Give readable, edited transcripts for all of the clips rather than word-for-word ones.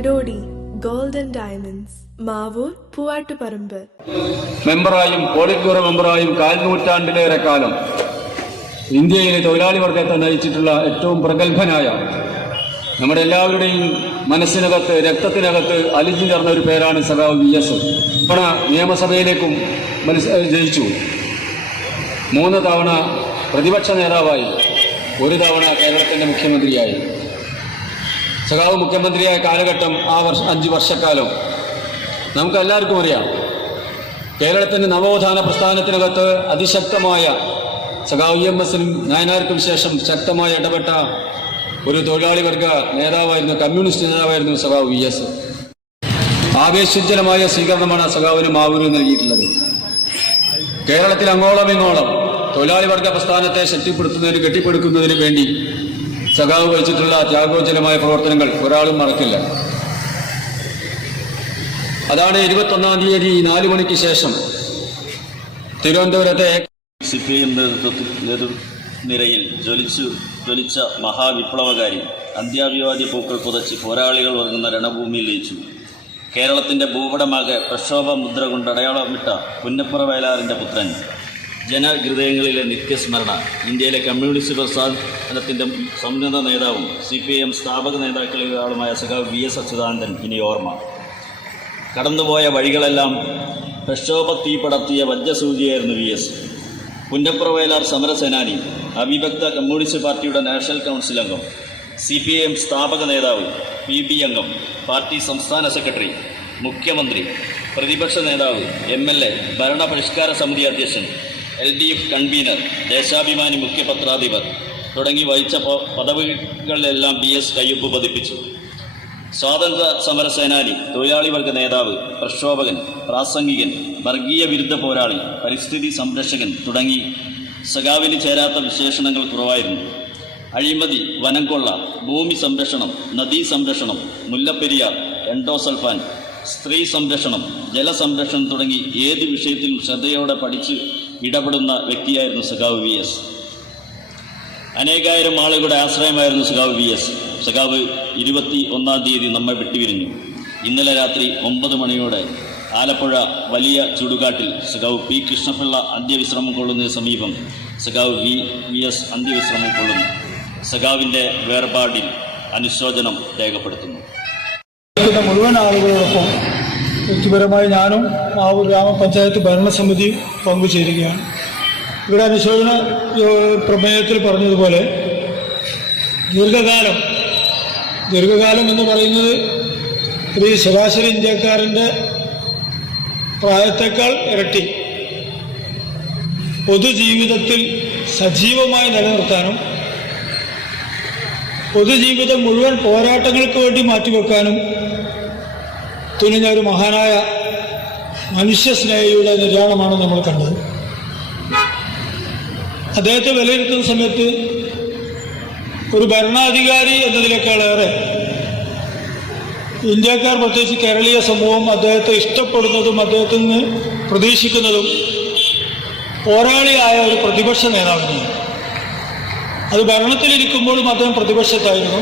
Kadodi Gold and Diamonds, Mavoor Poovattuparamba. മെമ്പറായും polit bureau മെമ്പറായും 4 നൂറ്റാണ്ടിലേറെ കാലം ഇന്ത്യയിലെ തൊഴിലാളി വർഗത്തെ നയിച്ചിട്ടുള്ള ഏറ്റവും പ്രഗത്ഭനായ, നമ്മുടെ എല്ലാവരുടെയും മനസ്സിനകത്ത് രക്തത്തിനകത്ത് അലിഞ്ഞു ചേർന്ന ഒരു പേരാണ് സഖാവ് VS. തവണ നിയമസഭയിലേക്കും ജയിച്ചു. 3 തവണ പ്രതിപക്ഷ നേതാവായി, 1 തവണ കേരളത്തിൻ്റെ മുഖ്യമന്ത്രിയായി. സഖാവ് മുഖ്യമന്ത്രിയായ കാലഘട്ടം, ആ 5 വർഷക്കാലം നമുക്കെല്ലാവർക്കും അറിയാം. കേരളത്തിൻ്റെ നവോത്ഥാന പ്രസ്ഥാനത്തിനകത്ത് അതിശക്തമായ സഖാവ് EMSനും നായനാർക്കും ശേഷം ശക്തമായി ഇടപെട്ട ഒരു തൊഴിലാളി വർഗ നേതാവായിരുന്നു, കമ്മ്യൂണിസ്റ്റ് നേതാവായിരുന്നു സഖാവ് VS. ആവേശോജ്വലമായ സ്വീകരണമാണ് സഖാവിന് മാവൂരിൽ നൽകിയിട്ടുള്ളത്. കേരളത്തിൽ അങ്ങോളം ഇങ്ങോളം തൊഴിലാളി വർഗ പ്രസ്ഥാനത്തെ ശക്തിപ്പെടുത്തുന്നതിന്, കെട്ടിപ്പടുക്കുന്നതിന് വേണ്ടി സഖാവ് വഹിച്ചിട്ടുള്ള ത്യാഗോജ്വലമായ പ്രവർത്തനങ്ങൾ ഒരാളും മറക്കില്ല. അതാണ് 21-ാം തീയതി 4 മണിക്ക് ശേഷം തിരുവനന്തപുരത്തെ CPM നിരയിൽ ജ്വലിച്ച മഹാവിപ്ലവകാരി അന്ത്യാഭിവാദ്യ പൂക്കൾ പുതച്ച് പോരാളികൾ ഉറങ്ങുന്ന രണഭൂമിയിൽ ലയിച്ചു. കേരളത്തിൻ്റെ ഭൂപടമാകെ പ്രക്ഷോഭ മുദ്ര കൊണ്ട് അടയാളമിട്ട പുന്നപ്ര വയലാറിൻ്റെ പുത്രൻ, ജനഹൃദയങ്ങളിലെ നിത്യസ്മരണ, ഇന്ത്യയിലെ കമ്മ്യൂണിസ്റ്റ് പ്രസ്ഥാനത്തിൻ്റെ സമുന്നത നേതാവും CPM സ്ഥാപക നേതാക്കളിൽ ഒരാളുമായ സഖാവ് VS അച്യുതാനന്ദൻ ഇനി ഓർമ്മ. കടന്നുപോയ വഴികളെല്ലാം പ്രക്ഷോഭ തീ പടർത്തിയ വജ്രസൂചിയായിരുന്നു VS. പുന്നപ്ര വയലാർ സമരസേനാനി, അവിഭക്ത കമ്മ്യൂണിസ്റ്റ് പാർട്ടിയുടെ നാഷണൽ കൗൺസിൽ അംഗം, CPM സ്ഥാപക നേതാവ്, PB അംഗം, പാർട്ടി സംസ്ഥാന സെക്രട്ടറി, മുഖ്യമന്ത്രി, പ്രതിപക്ഷ നേതാവ്, MLA, ഭരണപരിഷ്കാര സമിതി അധ്യക്ഷൻ, LDF കൺവീനർ, ദേശാഭിമാനി മുഖ്യപത്രാധിപർ തുടങ്ങി വഹിച്ച പദവികളിലെല്ലാം VS കയ്യൊപ്പ് പതിപ്പിച്ചു. സ്വാതന്ത്ര്യ സമരസേനാനി, തൊഴിലാളി വർഗ നേതാവ്, പ്രക്ഷോഭകൻ, പ്രാസംഗികൻ, വർഗീയ വിരുദ്ധ പോരാളി, പരിസ്ഥിതി സംരക്ഷകൻ തുടങ്ങി സഖാവിന് ചേരാത്ത വിശേഷണങ്ങൾ കുറവായിരുന്നു. അഴിമതി, വനംകൊള്ള, ഭൂമി സംരക്ഷണം, നദീ സംരക്ഷണം, മുല്ലപ്പെരിയാർ, എൻഡോസൾഫാൻ, സ്ത്രീ സംരക്ഷണം, ജലസംരക്ഷണം തുടങ്ങി ഏത് വിഷയത്തിലും ശ്രദ്ധയോടെ പഠിച്ച് ഇടപെടുന്ന വ്യക്തിയായിരുന്നു സഖാവ് VS. അനേകായിരം ആളുകളുടെ ആശ്രയമായിരുന്നു സഖാവ് VS. സഖാവ് 21-ാം തീയതി നമ്മെ വിട്ടുപിരിഞ്ഞു. ഇന്നലെ രാത്രി 9 മണിയോടെ ആലപ്പുഴ വലിയ ചുടുകാട്ടിൽ സഖാവ് P. കൃഷ്ണപിള്ള അന്ത്യവിശ്രമം കൊള്ളുന്നതിന് സമീപം സഖാവ് VS അന്ത്യവിശ്രമം കൊള്ളുന്നു. സഖാവിൻ്റെ വേർപാടിൽ അനുശോചനം രേഖപ്പെടുത്തുന്നു. മുഴുവൻ ആളുകളോടൊപ്പം വ്യക്തിപരമായി ഞാനും മാവൂർ ഗ്രാമപഞ്ചായത്ത് ഭരണസമിതി പങ്കുചേരുകയാണ്. ഇവിടെ അനുശോചന പ്രമേയത്തിൽ പറഞ്ഞതുപോലെ ദീർഘകാലം എന്ന് പറയുന്നത് ഒരു ശരാശരി ഇന്ത്യക്കാരൻ്റെ പ്രായത്തേക്കാൾ ഇരട്ടി പൊതുജീവിതത്തിൽ സജീവമായി നിലനിർത്താനും പൊതുജീവിതം മുഴുവൻ പോരാട്ടങ്ങൾക്ക് വേണ്ടി മാറ്റിവെക്കാനും തുനിഞ്ഞ ഒരു മഹാനായ മനുഷ്യസ്നേഹിയുടെ നിര്യാണമാണ് നമ്മൾ കണ്ടത്. അദ്ദേഹത്തെ വിലയിരുത്തുന്ന സമയത്ത് ഒരു ഭരണാധികാരി എന്നതിനേക്കാളേറെ ഇന്ത്യക്കാർ, പ്രത്യേകിച്ച് കേരളീയ സമൂഹം അദ്ദേഹത്തെ ഇഷ്ടപ്പെടുന്നതും അദ്ദേഹത്തിൽ നിന്ന് പ്രതീക്ഷിക്കുന്നതും പോരാളിയായ ഒരു പ്രതിപക്ഷ നേതാവിനെയാണ്. അത് ഭരണത്തിലിരിക്കുമ്പോഴും അദ്ദേഹം പ്രതിപക്ഷത്തായിരുന്നു,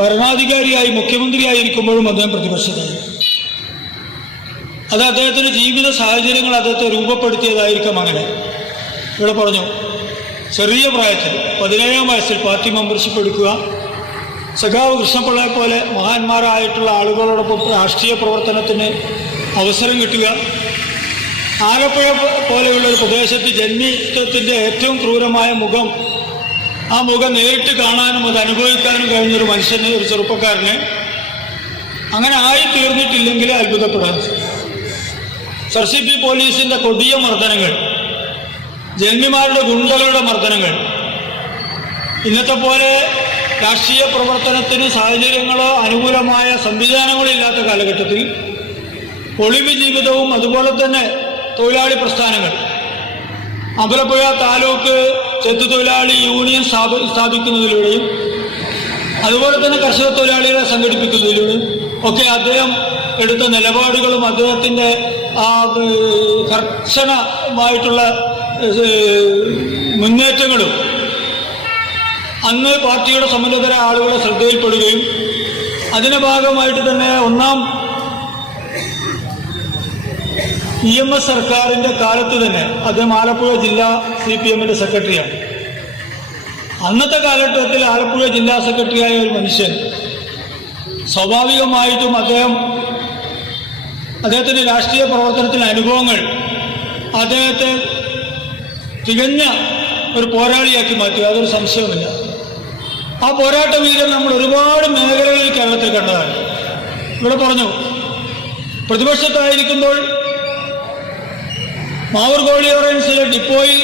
ഭരണാധികാരിയായി മുഖ്യമന്ത്രിയായി ഇരിക്കുമ്പോഴും അദ്ദേഹം പ്രതിപക്ഷത്തായിരുന്നു. അത് അദ്ദേഹത്തിൻ്റെ ജീവിത സാഹചര്യങ്ങൾ അദ്ദേഹത്തെ രൂപപ്പെടുത്തിയതായിരിക്കാം. അങ്ങനെ ഇവിടെ പറഞ്ഞു, ചെറിയ പ്രായത്തിൽ 17-ാം വയസ്സിൽ പാർട്ടി മെമ്പർഷിപ്പ് എടുക്കുക, സഖാവ് കൃഷ്ണപിള്ളയെ പോലെ മഹാന്മാരായിട്ടുള്ള ആളുകളോടൊപ്പം രാഷ്ട്രീയ പ്രവർത്തനത്തിന് അവസരം കിട്ടുക, ആലപ്പുഴ പോലെയുള്ള ഒരു പ്രദേശത്ത് ജന്മിത്വത്തിൻ്റെ ഏറ്റവും ക്രൂരമായ മുഖം, ആ മുഖം നേരിട്ട് കാണാനും അത് അനുഭവിക്കാനും കഴിഞ്ഞൊരു മനുഷ്യന്, ഒരു ചെറുപ്പക്കാരന് അങ്ങനെ ആയിത്തീർന്നിട്ടില്ലെങ്കിൽ അത്ഭുതപ്പെടാൻ. SRCP പോലീസിൻ്റെ കൊടിയ മർദ്ദനങ്ങൾ, ജന്മിമാരുടെ ഗുണ്ടകളുടെ മർദ്ദനങ്ങൾ, ഇന്നത്തെ പോലെ രാഷ്ട്രീയ പ്രവർത്തനത്തിന് സാഹചര്യങ്ങളോ അനുകൂലമായ സംവിധാനങ്ങളോ ഇല്ലാത്ത കാലഘട്ടത്തിൽ ഒളിവ് ജീവിതവും അതുപോലെ തന്നെ തൊഴിലാളി പ്രസ്ഥാനങ്ങൾ, അമ്പലപ്പുഴ താലൂക്ക് ചെത്തുതൊഴിലാളി യൂണിയൻ സ്ഥാപിക്കുന്നതിലൂടെയും അതുപോലെ തന്നെ കർഷക തൊഴിലാളികളെ സംഘടിപ്പിക്കുന്നതിലൂടെയും ഒക്കെ അദ്ദേഹം എടുത്ത നിലപാടുകളും അദ്ദേഹത്തിൻ്റെ കർശനമായിട്ടുള്ള മുന്നേറ്റങ്ങളും അന്ന് പാർട്ടിയുടെ സമുന്നതരായ ആളുകളെ ശ്രദ്ധയിൽപ്പെടുകയും അതിന്റെ ഭാഗമായിട്ട് തന്നെ ഒന്നാം EMS സർക്കാരിന്റെ കാലത്ത് തന്നെ അദ്ദേഹം ആലപ്പുഴ ജില്ലാ CPMന്റെ സെക്രട്ടറിയാണ്. അന്നത്തെ കാലഘട്ടത്തിൽ ആലപ്പുഴ ജില്ലാ സെക്രട്ടറിയായ ഒരു മനുഷ്യൻ സ്വാഭാവികമായിട്ടും അദ്ദേഹത്തിന്റെ രാഷ്ട്രീയ പ്രവർത്തനത്തിലെ അനുഭവങ്ങൾ അദ്ദേഹത്തെ തികഞ്ഞ ഒരു പോരാളിയാക്കി മാറ്റി, അതൊരു സംശയവുമില്ല. ആ പോരാട്ട വീരം നമ്മൾ ഒരുപാട് മേഖലകളിൽ കേരളത്തിൽ കണ്ടതാണ്. ഇവിടെ പറഞ്ഞു, പ്രതിപക്ഷത്തായിരിക്കുമ്പോൾ മാവൂർ ഗോളിയോറൻസിലെ ഡിപ്പോയിൽ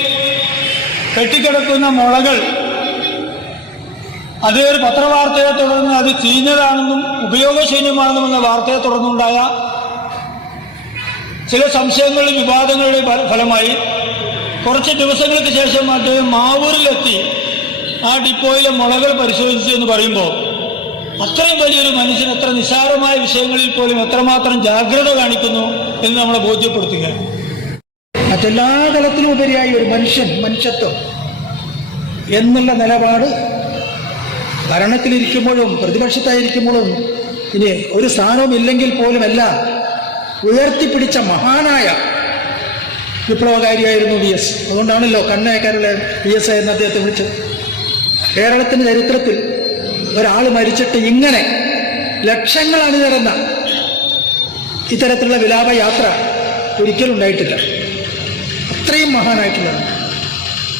കെട്ടിക്കിടക്കുന്ന മുളകൾ അത് ഒരു പത്രവാർത്തയെ തുടർന്ന് അത് ചീഞ്ഞതാണെന്നും ഉപയോഗശൂന്യമാണെന്നുമെന്ന വാർത്തയെ തുടർന്നുണ്ടായ ചില സംശയങ്ങളും വിവാദങ്ങളുടെ ഫലമായി കുറച്ച് ദിവസങ്ങൾക്ക് ശേഷം അദ്ദേഹം മാവൂരിലെത്തി ആ ഡിപ്പോയിലെ മുളകൾ പരിശോധിച്ചു എന്ന് പറയുമ്പോൾ അത്രയും വലിയൊരു മനുഷ്യൻ എത്ര നിസ്സാരമായ വിഷയങ്ങളിൽ പോലും എത്രമാത്രം ജാഗ്രത കാണിക്കുന്നു എന്ന് നമ്മളെ ബോധ്യപ്പെടുത്തുകയാണ്. മറ്റെല്ലാ തലത്തിലും ഉപരിയായി ഒരു മനുഷ്യത്വം എന്നുള്ള നിലപാട് ഭരണത്തിലിരിക്കുമ്പോഴും പ്രതിപക്ഷത്തായിരിക്കുമ്പോഴും ഇനി ഒരു സ്ഥാനവും ഇല്ലെങ്കിൽ പോലും എല്ലാം ഉയർത്തിപ്പിടിച്ച മഹാനായ വിപ്ലവകാരിയായിരുന്നു VS. അതുകൊണ്ടാണല്ലോ കണ്ണേക്കാരുടെ VS എന്ന് അദ്ദേഹത്തെ വിളിച്ചത്. കേരളത്തിൻ്റെ ചരിത്രത്തിൽ ഒരാൾ മരിച്ചിട്ട് ഇങ്ങനെ ലക്ഷങ്ങൾ അണിനിരന്ന ഇത്തരത്തിലുള്ള വിലാപയാത്ര ഒരിക്കലും ഉണ്ടായിട്ടില്ല. അത്രയും മഹാനായിട്ടുള്ളത്.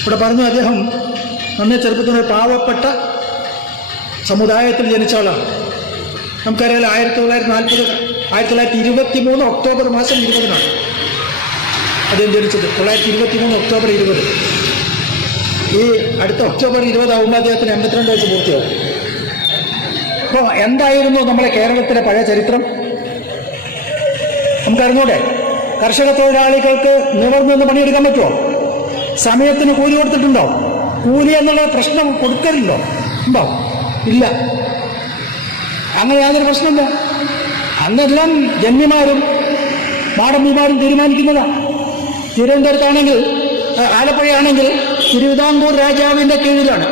ഇവിടെ പറഞ്ഞു, അദ്ദേഹം നന്നേ ചെറുപ്പത്തിൽ പാവപ്പെട്ട സമുദായത്തിൽ ജനിച്ച ആളാണ്. നമുക്കറിയാം 1923 ഒക്ടോബർ മാസം 20-നാണ് അദ്ദേഹം ജനിച്ചത്. 1923 ഒക്ടോബർ 20. ഈ അടുത്ത ഒക്ടോബർ 20 ആകുമ്പോൾ അദ്ദേഹത്തിന് 82 വയസ്സ് പൂർത്തിയാവും. അപ്പോൾ എന്തായിരുന്നു നമ്മളെ കേരളത്തിലെ പഴയ ചരിത്രം നമുക്കറിഞ്ഞൂടെ? കർഷക തൊഴിലാളികൾക്ക് നിവർന്ന് പണിയെടുക്കാൻ പറ്റുമോ? സമയത്തിന് കൂലി കൊടുത്തിട്ടുണ്ടോ? കൂലി എന്നുള്ള പ്രശ്നം കൊടുക്കലുണ്ടോ? ഉണ്ടോ? ഇല്ല. അങ്ങനെ യാതൊരു പ്രശ്നമില്ല. അന്നെല്ലാം ജന്മിമാരും മാടമ്പിമാരും തീരുമാനിക്കുന്നതാണ്. തിരുവനന്തപുരത്താണെങ്കിൽ, ആലപ്പുഴയാണെങ്കിൽ തിരുവിതാംകൂർ രാജാവിൻ്റെ കീഴിലാണ്.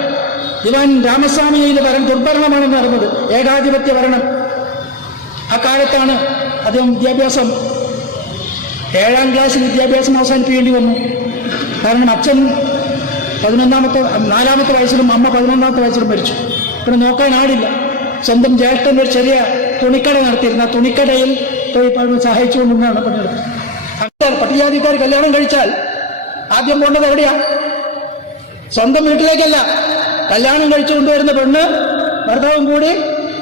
ദിവാൻ രാമസ്വാമിയുടെ ദുർഭരണമാണ് നടന്നത്, ഏകാധിപത്യ ഭരണം. അക്കാലത്താണ് അദ്ദേഹം വിദ്യാഭ്യാസം 7ാം ക്ലാസ്സിൽ വിദ്യാഭ്യാസം അവസാനിപ്പിക്കേണ്ടി വന്നു. കാരണം അച്ഛൻ 4ാമത്തെ വയസ്സിലും അമ്മ 11ാമത്തെ വയസ്സിലും മരിച്ചു. പിന്നെ നോക്കാൻ ആളില്ല. സ്വന്തം ജ്യേഷ്ഠൻ ഒരു ചെറിയ തുണിക്കട നടത്തിയിരുന്നു. ആ തുണിക്കടയിൽ പോയി സഹായിച്ചുകൊണ്ടിരുന്നാണ് പണിയെടുത്തത്. പട്ടികജാതിക്കാർ കല്യാണം കഴിച്ചാൽ ആദ്യം പോകേണ്ടത് എവിടെയാ? സ്വന്തം വീട്ടിലേക്കല്ല. കല്യാണം കഴിച്ചു കൊണ്ടുവരുന്ന പെണ്ണ് ഭർത്താവും കൂടി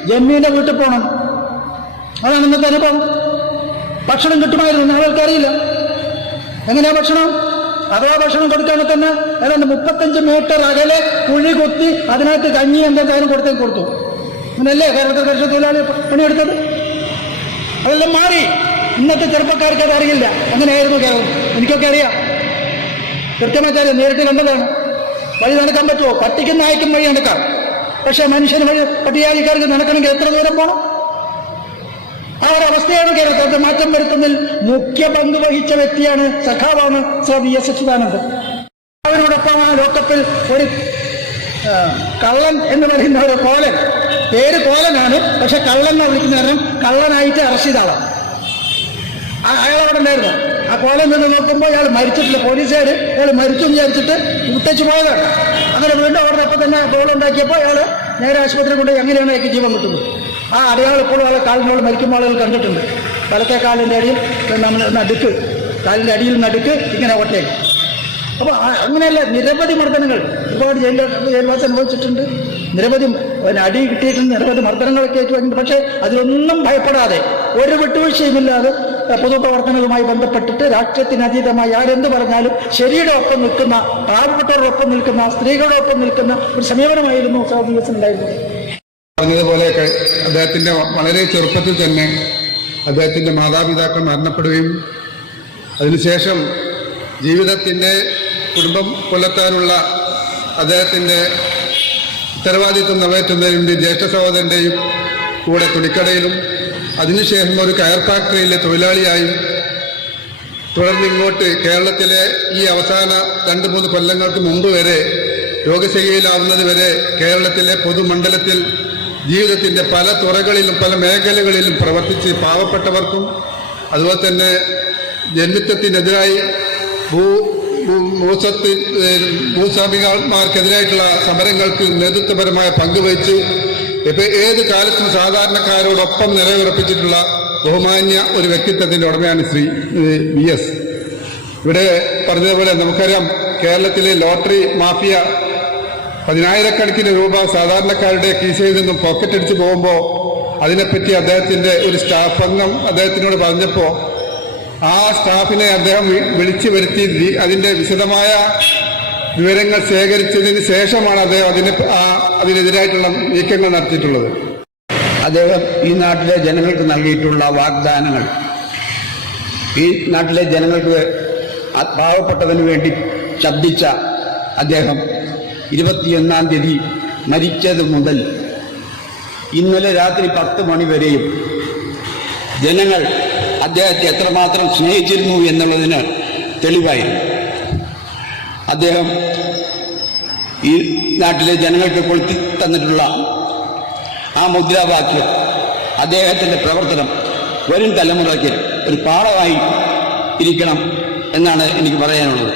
ജന്മീൻ്റെ വീട്ടിൽ പോകണം. അതാണ് ഇന്നത്തെ അനുഭവം. ഭക്ഷണം കിട്ടുമായിരുന്നു, ആൾക്കറിയില്ല. എങ്ങനെയാ ഭക്ഷണം? അഥവാ ഭക്ഷണം കൊടുക്കാതെ തന്നെ ഏതാണ്ട് 35 മീറ്റർ അകലെ കുഴി കൊത്തി അതിനകത്ത് കഞ്ഞി എന്തെങ്കിലും കൊടുത്തു. അങ്ങനെയല്ലേ കേരളത്തിൽ കർഷക തൊഴിലാളി പണിയെടുത്തത്? അതെല്ലാം മാറി. ഇന്നത്തെ ചെറുപ്പക്കാർക്ക് അത് അറിയില്ല. അങ്ങനെയായിരുന്നു കേരളം. എനിക്കൊക്കെ അറിയാം, കൃത്യമായിട്ടറിയാം, നേരിട്ട് കണ്ടതാണ്. വഴി നടക്കാൻ പറ്റുമോ? പട്ടിക്കും നായ്ക്കും വഴി നടക്കാം. പക്ഷെ മനുഷ്യന് വഴി പട്ടികജാതിക്കാർക്ക് നടക്കണമെങ്കിൽ എത്ര ദൂരം പോകണം? ആ ഒരവസ്ഥയാണ് കേരളത്തിൽ. മാറ്റം വരുത്തുന്നതിൽ മുഖ്യ പങ്ക് വഹിച്ച വ്യക്തിയാണ്, സഖാവാണ് VS അച്യുതാനന്ദൻ. അവരോടൊപ്പം ആ ലോകകപ്പിൽ ഒരു കള്ളൻ എന്ന് പറയുന്ന ഒരു കോലൻ, പേര് കോലനാണ്, പക്ഷെ കള്ളൻ എന്നാണ് വിളിക്കുന്ന. കാരണം കള്ളനായിട്ട് അറസ്റ്റ് ചെയ്ത ആളാണ്. അയാളവിടെ ഉണ്ടായിരുന്നു. ആ കോലൻ നിന്ന് നോക്കുമ്പോൾ അയാൾ മരിച്ചിട്ടില്ല. പോലീസുകാർ അയാൾ മരിച്ചു എന്ന് വിചാരിച്ചിട്ട് വിട്ടേച്ച് പോയതാണ്. അങ്ങനെ വീണ്ടും അവിടെ അപ്പം തന്നെ ഗോൾ ഉണ്ടാക്കിയപ്പോൾ അയാൾ നേരെ ആശുപത്രി കൊണ്ട് എങ്ങനെയാണ് അയാൾക്ക് ജീവൻ കിട്ടുന്നത്? ആ അടയാളം ഇപ്പോഴും ആളെ കാലിനോട് മരിക്കുമ്പോൾ ആളുകൾ കണ്ടിട്ടുണ്ട്. വലത്തെ കാലിൻ്റെ അടിയിൽ നമ്മൾ നടുക്ക്, കാലിൻ്റെ അടിയിൽ നടുക്ക് ഇങ്ങനെ ഒട്ടേക്ക്. അപ്പോൾ അങ്ങനെയല്ല, നിരവധി മർദ്ദനങ്ങൾ ഒരുപാട് ജയിൽവാസം അനുഭവിച്ചിട്ടുണ്ട്. നിരവധി അടി കിട്ടിയിട്ടുണ്ട്, നിരവധി മർദ്ദനങ്ങളൊക്കെ ഏറ്റുവാങ്ങിയിട്ടുണ്ട്. പക്ഷേ അതിലൊന്നും ഭയപ്പെടാതെ, ഒരു വിട്ടുവീഴ്ചയുമില്ലാതെ പൊതുപ്രവർത്തനവുമായി ബന്ധപ്പെട്ടിട്ട് രാഷ്ട്രീയത്തിനതീതമായി ആരെന്ത് പറഞ്ഞാലും ശരിയുടെ ഒപ്പം നിൽക്കുന്ന, പാവപ്പെട്ടവരോടൊപ്പം നിൽക്കുന്ന, സ്ത്രീകളോടൊപ്പം നിൽക്കുന്ന ഒരു സമീപനമായിരുന്നു VS ഉണ്ടായിരുന്നത്. പറഞ്ഞതുപോലെ അദ്ദേഹത്തിൻ്റെ വളരെ ചെറുപ്പത്തിൽ തന്നെ അദ്ദേഹത്തിൻ്റെ മാതാപിതാക്കൾ മരണപ്പെടുകയും അതിനുശേഷം ജീവിതത്തിൻ്റെ കുടുംബം പുലർത്താനുള്ള അദ്ദേഹത്തിൻ്റെ ഉത്തരവാദിത്വം നിറവേറ്റുന്നതിന് വേണ്ടി ജ്യേഷ്ഠ സഹോദരൻ്റെയും കൂടെ തുണിക്കടയിലും അതിനുശേഷം ഒരു കയർ ഫാക്ടറിയിലെ തൊഴിലാളിയായും തുടർന്ന് ഇങ്ങോട്ട് കേരളത്തിലെ ഈ അവസാന 2-3 കൊല്ലങ്ങൾക്ക് മുമ്പ് വരെ രോഗശയ്യയിലാവുന്നത് വരെ കേരളത്തിലെ പൊതുമണ്ഡലത്തിൽ ജീവിതത്തിൻ്റെ പല തുറകളിലും പല മേഖലകളിലും പ്രവർത്തിച്ച് പാവപ്പെട്ടവർക്കും അതുപോലെ തന്നെ ജന്മിത്വത്തിനെതിരായി ഭൂസ്വാമികന്മാർക്കെതിരായിട്ടുള്ള സമരങ്ങൾക്ക് നേതൃത്വപരമായ പങ്കുവഹിച്ച് ഇപ്പോൾ ഏത് കാലത്തും സാധാരണക്കാരോടൊപ്പം നിലയുറപ്പിച്ചിട്ടുള്ള ബഹുമാന്യ ഒരു വ്യക്തിത്വത്തിൻ്റെ ഉടമയാണ് ശ്രീ VS. ഇവിടെ പറഞ്ഞതുപോലെ നമുക്കറിയാം, കേരളത്തിലെ ലോട്ടറി മാഫിയ 10,000-കണക്കിന് രൂപ സാധാരണക്കാരുടെ കീശയിൽ നിന്നും പോക്കറ്റടിച്ച് പോകുമ്പോൾ അതിനെപ്പറ്റി അദ്ദേഹത്തിൻ്റെ ഒരു സ്റ്റാഫ് അംഗം അദ്ദേഹത്തിനോട് പറഞ്ഞപ്പോൾ ആ സ്റ്റാഫിനെ അദ്ദേഹം വിളിച്ചു വരുത്തി അതിൻ്റെ വിശദമായ വിവരങ്ങൾ ശേഖരിച്ചതിന് ശേഷമാണ് അദ്ദേഹം അതിനെതിരായിട്ടുള്ള നീക്കങ്ങൾ നടത്തിയിട്ടുള്ളത്. അദ്ദേഹം ഈ നാട്ടിലെ ജനങ്ങൾക്ക് നൽകിയിട്ടുള്ള വാഗ്ദാനങ്ങൾ, ഈ നാട്ടിലെ ജനങ്ങൾക്ക് പാവപ്പെട്ടതിന് വേണ്ടി ശബ്ദിച്ച അദ്ദേഹം 21-ാം തീയതി മരിച്ചത് മുതൽ ഇന്നലെ രാത്രി 10 മണി വരെയും ജനങ്ങൾ അദ്ദേഹത്തെ എത്രമാത്രം സ്നേഹിച്ചിരുന്നു എന്നുള്ളതിന് തെളിവായിരുന്നു. അദ്ദേഹം ഈ നാട്ടിലെ ജനങ്ങൾക്ക് കൊളുത്തി തന്നിട്ടുള്ള ആ മുദ്രാവാക്യം, അദ്ദേഹത്തിൻ്റെ പ്രവർത്തനം വരും തലമുറയ്ക്ക് ഒരു പാഠമായി ഇരിക്കണം എന്നാണ് എനിക്ക് പറയാനുള്ളത്.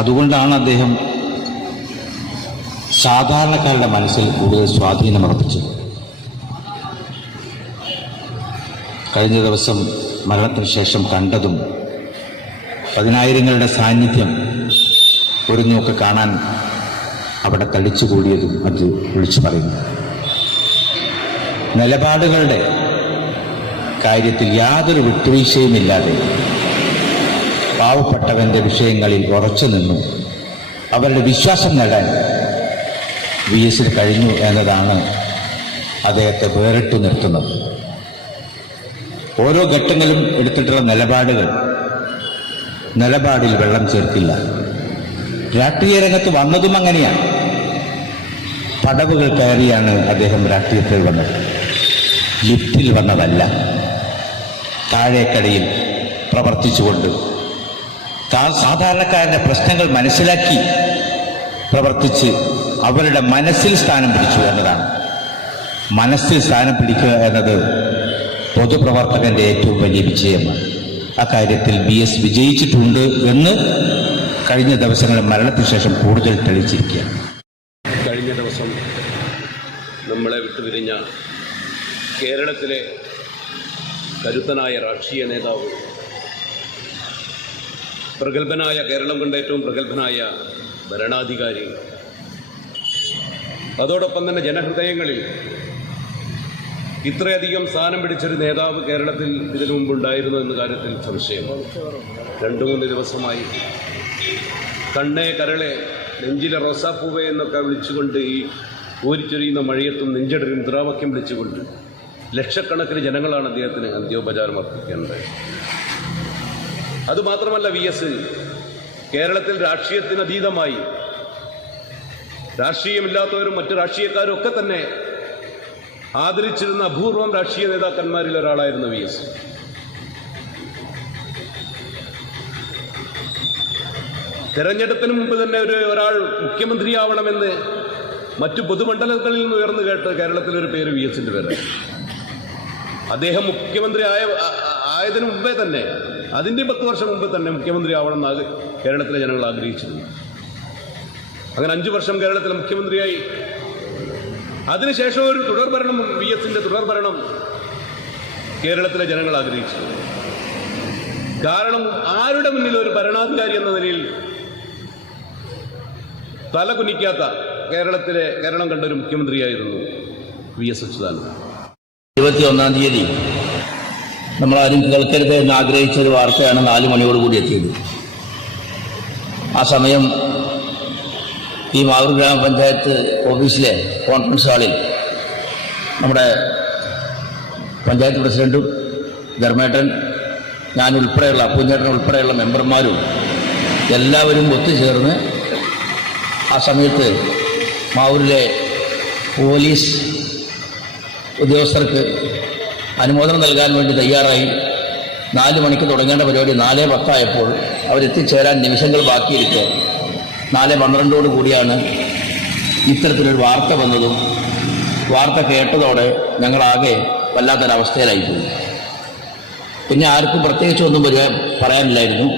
അതുകൊണ്ടാണ് അദ്ദേഹം സാധാരണക്കാരുടെ മനസ്സിൽ കൂടുതൽ സ്വാധീനമർപ്പിച്ചത്. കഴിഞ്ഞ ദിവസം മരണത്തിന് ശേഷം കണ്ടതും 10,000-ങ്ങളുടെ സാന്നിധ്യം ഒരു നോക്ക് കാണാൻ അവിടെ തളിച്ചുകൂടിയതും അത് വിളിച്ചു പറയുന്നു. നിലപാടുകളുടെ കാര്യത്തിൽ യാതൊരു വിട്ടുവീഴ്ചയുമില്ലാതെ പാവപ്പെട്ടവന്റെ വിഷയങ്ങളിൽ ഉറച്ചു നിന്നു അവരുടെ വിശ്വാസം നേടാൻ VS കഴിഞ്ഞു എന്നതാണ് അദ്ദേഹത്തെ വേറിട്ടു നിർത്തുന്നത്. ഓരോ ഘട്ടങ്ങളിലും എടുത്തിട്ടുള്ള നിലപാടിൽ വെള്ളം ചേർക്കില്ല. രാഷ്ട്രീയ രംഗത്ത് വന്നതും അങ്ങനെയാണ്. പടവുകൾ കയറിയാണ് അദ്ദേഹം രാഷ്ട്രീയത്തിൽ വന്നത്. ലിഫ്റ്റിൽ വന്നതല്ല, താഴേക്കടയിൽ പ്രവർത്തിച്ചുകൊണ്ട് സാധാരണക്കാരൻ്റെ പ്രശ്നങ്ങൾ മനസ്സിലാക്കി പ്രവർത്തിച്ച് അവരുടെ മനസ്സിൽ സ്ഥാനം പിടിച്ചു എന്നതാണ്. മനസ്സിൽ സ്ഥാനം പിടിക്കുക എന്നത് പൊതുപ്രവർത്തകന്റെ ഏറ്റവും വലിയ വിജയമാണ്. അക്കാര്യത്തിൽ VS വിജയിച്ചിട്ടുണ്ട് എന്ന് കഴിഞ്ഞ ദിവസങ്ങളിൽ മരണത്തിന് ശേഷം കൂടുതൽ തെളിയിച്ചിരിക്കുകയാണ്. കഴിഞ്ഞ ദിവസം നമ്മളെ വിട്ടുപിരിഞ്ഞ കേരളത്തിലെ കരുത്തനായ രാഷ്ട്രീയ നേതാവ്, പ്രഗത്ഭനായ, കേരളം കണ്ട ഏറ്റവും പ്രഗത്ഭനായ ഭരണാധികാരി, അതോടൊപ്പം തന്നെ ജനഹൃദയങ്ങളിൽ ഇത്രയധികം സ്ഥാനം പിടിച്ചൊരു നേതാവ് കേരളത്തിൽ ഇതിനു മുമ്പുണ്ടായിരുന്നു എന്ന കാര്യത്തിൽ സംശയമാണ്. 2-3 ദിവസമായി കണ്ണേ കരളെ, നെഞ്ചിലെ റോസാപ്പൂവെ എന്നൊക്കെ വിളിച്ചുകൊണ്ട് ഈ ഊരിച്ചൊരിയുന്ന മഴയത്തും നെഞ്ചടൊരു മുദ്രാവാക്യം വിളിച്ചുകൊണ്ട് ലക്ഷക്കണക്കിന് ജനങ്ങളാണ് അദ്ദേഹത്തിന് അന്ത്യോപചാരം അർപ്പിക്കേണ്ടത്. അതുമാത്രമല്ല, VS കേരളത്തിൽ രാഷ്ട്രീയത്തിനതീതമായി രാഷ്ട്രീയമില്ലാത്തവരും മറ്റു രാഷ്ട്രീയക്കാരും ഒക്കെ തന്നെ ആദരിച്ചിരുന്ന അപൂർവം രാഷ്ട്രീയ നേതാക്കന്മാരിൽ ഒരാളായിരുന്നു VS. തെരഞ്ഞെടുപ്പിന് മുമ്പ് തന്നെ ഒരാൾ മുഖ്യമന്ത്രിയാവണമെന്ന് മറ്റു പൊതുമണ്ഡലങ്ങളിൽ നിന്ന് ഉയർന്നു കേട്ട് കേരളത്തിലൊരു പേര് VSന്റെ പേരാണ്. അദ്ദേഹം മുഖ്യമന്ത്രി ആയതിനു മുമ്പേ തന്നെ, അതിൻ്റെ 10 വർഷം മുമ്പ് തന്നെ മുഖ്യമന്ത്രി ആവണമെന്ന് കേരളത്തിലെ ജനങ്ങൾ ആഗ്രഹിച്ചിരുന്നു. അങ്ങനെ 5 വർഷം കേരളത്തിലെ മുഖ്യമന്ത്രിയായി. അതിനുശേഷം ഒരു തുടർഭരണം, VSന്റെ തുടർഭരണം കേരളത്തിലെ ജനങ്ങൾ ആഗ്രഹിച്ചു. കാരണം ആരുടെ മുന്നിൽ ഒരു ഭരണാധികാരി എന്ന നിലയിൽ തല കുനിക്കാത്ത കേരളം കണ്ട ഒരു മുഖ്യമന്ത്രിയായിരുന്നു VS അച്യുതാനന്ദൻ. 21-ാം തീയതി നമ്മളാരും കേൾക്കരുത് എന്ന് ആഗ്രഹിച്ച ഒരു വാർത്തയാണ് 4 മണിയോടുകൂടി എത്തിയത്. ആ സമയം ഈ മാവൂർ ഗ്രാമപഞ്ചായത്ത് ഓഫീസിലെ കോൺഫറൻസ് ഹാളിൽ നമ്മുടെ പഞ്ചായത്ത് പ്രസിഡന്റും ധർമ്മേട്ടൻ, ഞാനുൾപ്പെടെയുള്ള അപ്പൂഞ്ഞേട്ടൻ ഉൾപ്പെടെയുള്ള മെമ്പർമാരും എല്ലാവരും ഒത്തുചേർന്ന് ആ സമയത്ത് മാവൂരിലെ പോലീസ് ഉദ്യോഗസ്ഥർക്ക് അനുമോദനം നൽകാൻ വേണ്ടി തയ്യാറായി. 4 മണിക്ക് തുടങ്ങേണ്ട പരിപാടി 4:10 ആയപ്പോൾ അവരെത്തിച്ചേരാൻ നിമിഷങ്ങൾ ബാക്കിയിരിക്കെ 4:12 കൂടിയാണ് ഇത്തരത്തിലൊരു വാർത്ത വന്നതും വാർത്ത കേട്ടതോടെ ഞങ്ങളാകെ വല്ലാത്തൊരവസ്ഥയിലായിപ്പോയി. പിന്നെ ആർക്കും പ്രത്യേകിച്ചൊന്നും പറയാനില്ലായിരുന്നു.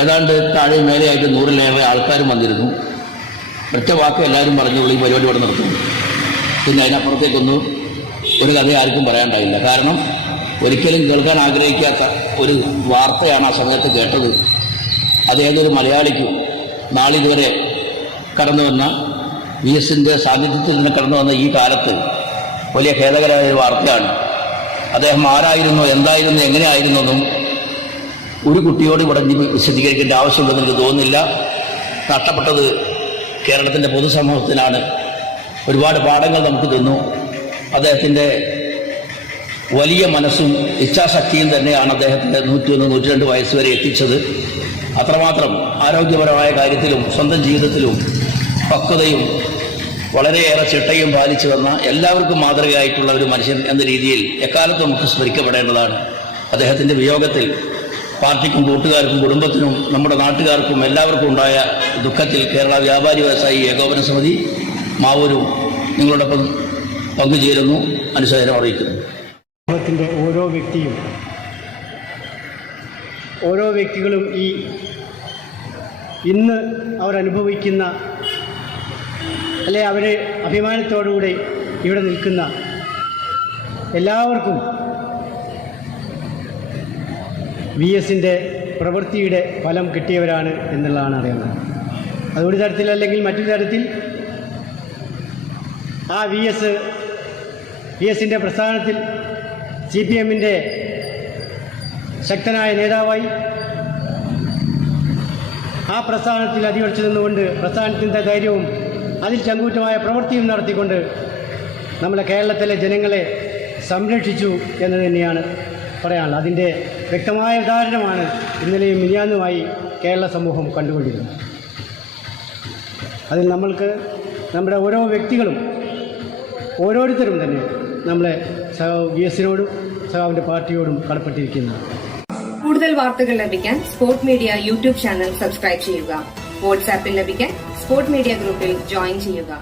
ഏതാണ്ട് താഴെ മേലെയായിട്ട് 100-ലേറെ ആൾക്കാരും വന്നിരുന്നു. ഒറ്റ വാക്ക് എല്ലാവരും പറഞ്ഞുള്ളൂ, ഈ പരിപാടി ഇവിടെ നിർത്തും. പിന്നെ അതിനപ്പുറത്തേക്കൊന്നും ഒരു കഥ ആർക്കും പറയാനുണ്ടായില്ല. കാരണം ഒരിക്കലും കേൾക്കാൻ ആഗ്രഹിക്കാത്ത ഒരു വാർത്തയാണ് ആ സമയത്ത് കേട്ടത്. അതേതൊരു മലയാളിക്കും നാളിതുവരെ കടന്നു വന്ന VS-ന്റെ സാന്നിധ്യത്തിൽ നിന്ന് കടന്നു വന്ന ഈ കാലത്ത് വലിയ ഖേദകരമായ ഒരു വാർത്തയാണ്. അദ്ദേഹം ആരായിരുന്നു, എന്തായിരുന്നു, എങ്ങനെയായിരുന്നു എന്നും ഒരു കുട്ടിയോട് ഇവിടെ വിശദീകരിക്കേണ്ട ആവശ്യമുണ്ടെന്ന് എനിക്ക് തോന്നുന്നില്ല. നഷ്ടപ്പെട്ടത് കേരളത്തിൻ്റെ പൊതുസമൂഹത്തിനാണ്. ഒരുപാട് പാഠങ്ങൾ നമുക്ക് തന്നു. അദ്ദേഹത്തിൻ്റെ വലിയ മനസ്സും ഇച്ഛാശക്തിയും തന്നെയാണ് അദ്ദേഹത്തിൻ്റെ 101-102 വയസ്സ് വരെ എത്തിച്ചത്. അത്രമാത്രം ആരോഗ്യപരമായ കാര്യത്തിലും സ്വന്തം ജീവിതത്തിലും പക്വതയും വളരെയേറെ ചിട്ടയും പാലിച്ചു വന്ന എല്ലാവർക്കും മാതൃകയായിട്ടുള്ള ഒരു മനുഷ്യൻ എന്ന രീതിയിൽ എക്കാലത്തും നമുക്ക് സ്മരിക്കപ്പെടേണ്ടതാണ്. അദ്ദേഹത്തിൻ്റെ വിയോഗത്തിൽ പാർട്ടിക്കും കൂട്ടുകാർക്കും കുടുംബത്തിനും നമ്മുടെ നാട്ടുകാർക്കും എല്ലാവർക്കും ഉണ്ടായ ദുഃഖത്തിൽ കേരള വ്യാപാരി വ്യവസായി ഏകോപന സമിതി മാവൂരും നിങ്ങളോടൊപ്പം പങ്കുചേരുന്നു, അനുശോചനം അറിയിക്കുന്നു. സമൂഹത്തിൻ്റെ ഓരോ വ്യക്തികളും ഇന്ന് അവരനുഭവിക്കുന്ന, അല്ലെ അവർ അഭിമാനത്തോടുകൂടി ഇവിടെ നിൽക്കുന്ന എല്ലാവർക്കും VS-ന്റെ പ്രവൃത്തിയുടെ ഫലം കിട്ടിയവരാണ് എന്നുള്ളതാണ് അറിയുന്നത്. അതൊരു തരത്തിൽ അല്ലെങ്കിൽ മറ്റൊരു തരത്തിൽ ആ VS-ന്റെ പ്രസ്ഥാനത്തിൽ CPM-ന്റെ ശക്തനായ നേതാവായി ആ പ്രസ്ഥാനത്തിൽ അടിയുറച്ചു നിന്നുകൊണ്ട് പ്രസ്ഥാനത്തിൻ്റെ ധൈര്യവും അതിൽ ചങ്കൂറ്റമായ പ്രവൃത്തിയും നടത്തിക്കൊണ്ട് നമ്മുടെ കേരളത്തിലെ ജനങ്ങളെ സംരക്ഷിച്ചു എന്ന് തന്നെയാണ് പറയാനുള്ളത്. അതിൻ്റെ വ്യക്തമായ ഉദാഹരണമാണ് ഇന്നലെയും മിനിയാന്നുമായി കേരള സമൂഹം കണ്ടുകൊണ്ടിരുന്നത്. അതിൽ നമ്മുടെ ഓരോ വ്യക്തികളും ഓരോരുത്തരും തന്നെ നമ്മളെ VS-നോടും സഖാവിൻ്റെ പാർട്ടിയോടും കടപ്പെട്ടിരിക്കുന്നതാണ്. കൂടുതൽ വാർത്തകൾ ലഭിക്കാൻ sport media YouTube channel subscribe ചെയ്യുക. വാട്സാപ്പിൽ ലഭിക്കാൻ സ്പോർട് മീഡിയ ഗ്രൂപ്പിൽ ജോയിൻ ചെയ്യുക.